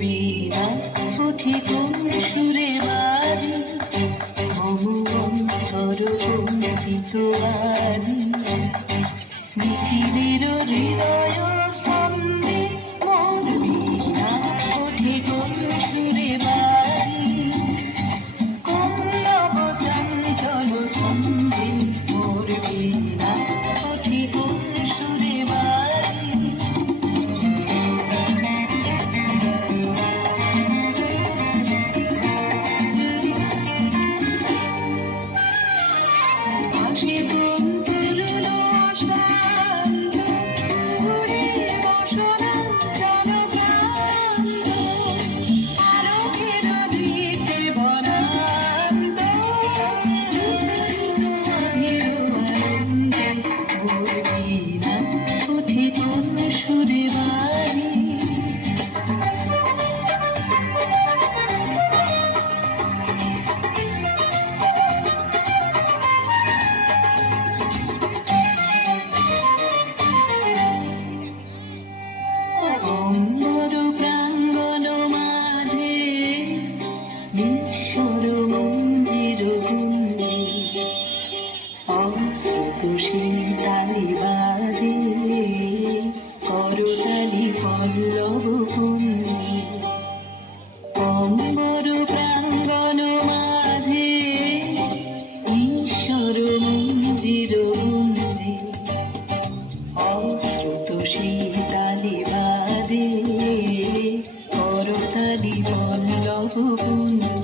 বীণা উঠি কোন সুরে বাজি অন্তর কম্পিত বাজি নিখিলের হৃদয় স্পন্দে মোর বীণা উঠি কোন সুরে বাজি কোন নব চঞ্চল ছন্দে মোর বীণা উঠি কোন সুরে বাজি অম্বর প্রাঙ্গণ মাঝে নিঃস্বর মঞ্জির গুঞ্জে অশ্রুত শীতালি বাজে করতালি পল্লব কুঞ্জে অম্বর প্রাঙ্গণ মাঝে নিঃস্বর মঞ্জির গুঞ্জে অশ্রুত শীতালি বাজে করতালি পল্লব কুঞ্জে